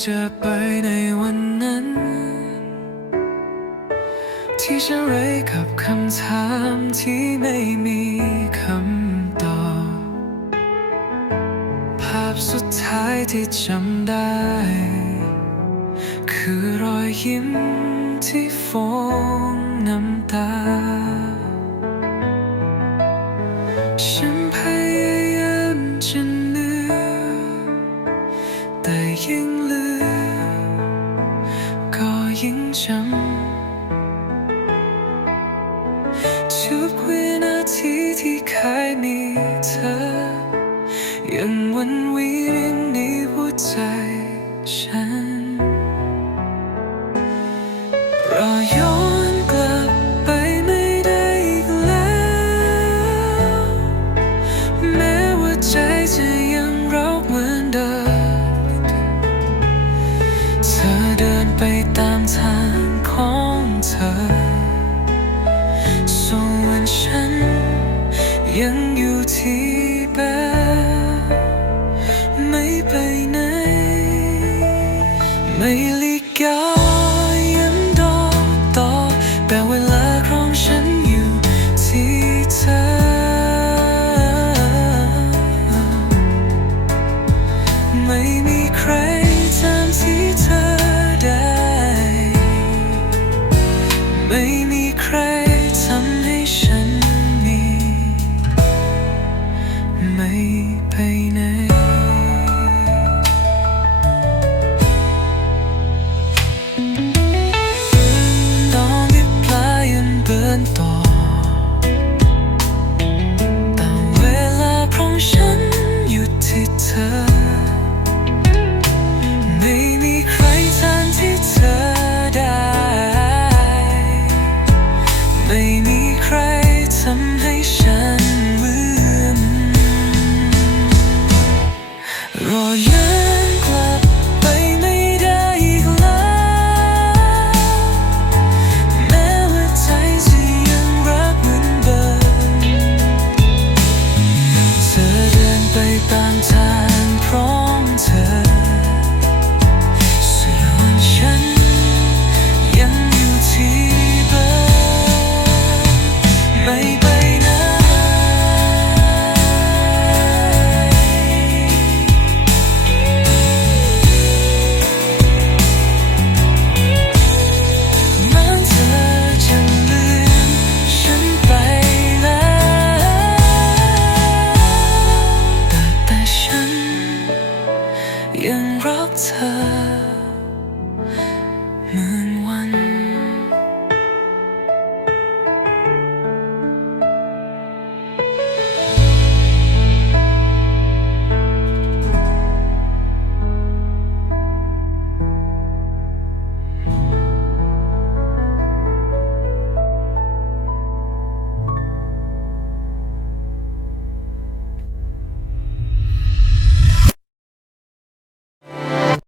จะไปในวันนั้น ที่ฉันไร้กับคำถามที่ไม่มีคำตอบ ภาพสุดท้ายที่จำได้ คือรอยยิ้มที่ฟองน้ำตา แต่ยิ่งลืมก็ยิ่งจำทุกวินาทีที่เค ไม่ลีกายันดอต่อแต่เวลาของฉันอยู่ที่เธอ ไม่มีใครทำที่เธอได้ ไม่มีใครทำให้ฉันมีไม่